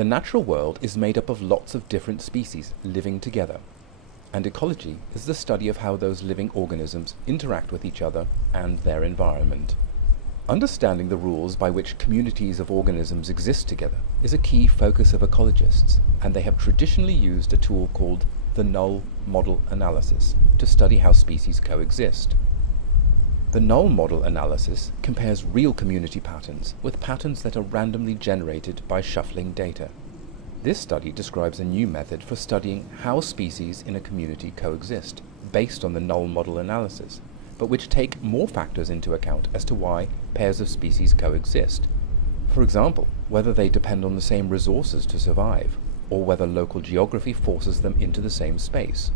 The natural world is made up of lots of different species living together, and ecology is the study of how those living organisms interact with each other and their environment. Understanding the rules by which communities of organisms exist together is a key focus of ecologists, and they have traditionally used a tool called the null model analysis to study how species coexist. The null model analysis compares real community patterns with patterns that are randomly generated by shuffling data. This study describes a new method for studying how species in a community coexist, based on the null model analysis, but which take more factors into account as to why pairs of species coexist. For example, whether they depend on the same resources to survive, or whether local geography forces them into the same space.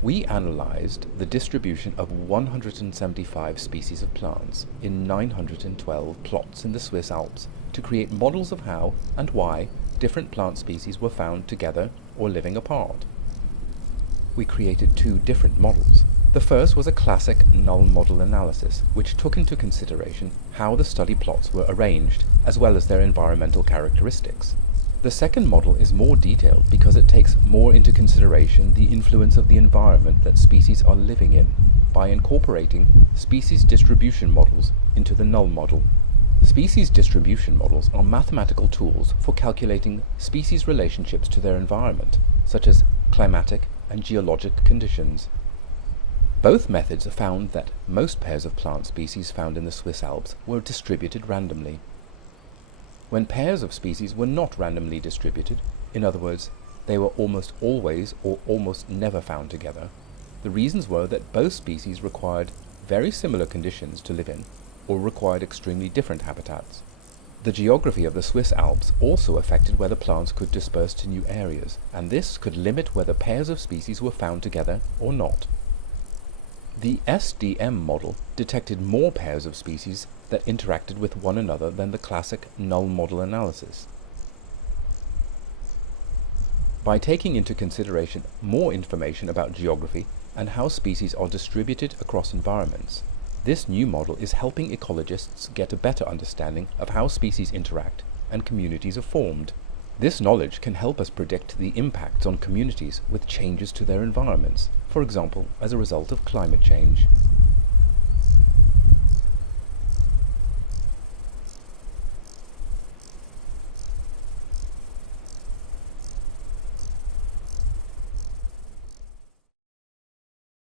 We analyzed the distribution of 175 species of plants in 912 plots in the Swiss Alps to create models of how and why different plant species were found together or living apart. We created two different models. The first was a classic null model analysis, which took into consideration how the study plots were arranged, as well as their environmental characteristics. The second model is more detailed because it takes more into consideration the influence of the environment that species are living in by incorporating species distribution models into the null model. Species distribution models are mathematical tools for calculating species' relationships to their environment, such as climatic and geologic conditions. Both methods found that most pairs of plant species found in the Swiss Alps were distributed randomly. When pairs of species were not randomly distributed, in other words, they were almost always or almost never found together, the reasons were that both species required very similar conditions to live in, or required extremely different habitats. The geography of the Swiss Alps also affected whether plants could disperse to new areas, and this could limit whether pairs of species were found together or not. The JSDM model detected more pairs of species that interacted with one another than the classic null model analysis. By taking into consideration more information about geography and how species are distributed across environments, this new model is helping ecologists get a better understanding of how species interact and communities are formed. This knowledge can help us predict the impacts on communities with changes to their environments, for example, as a result of climate change.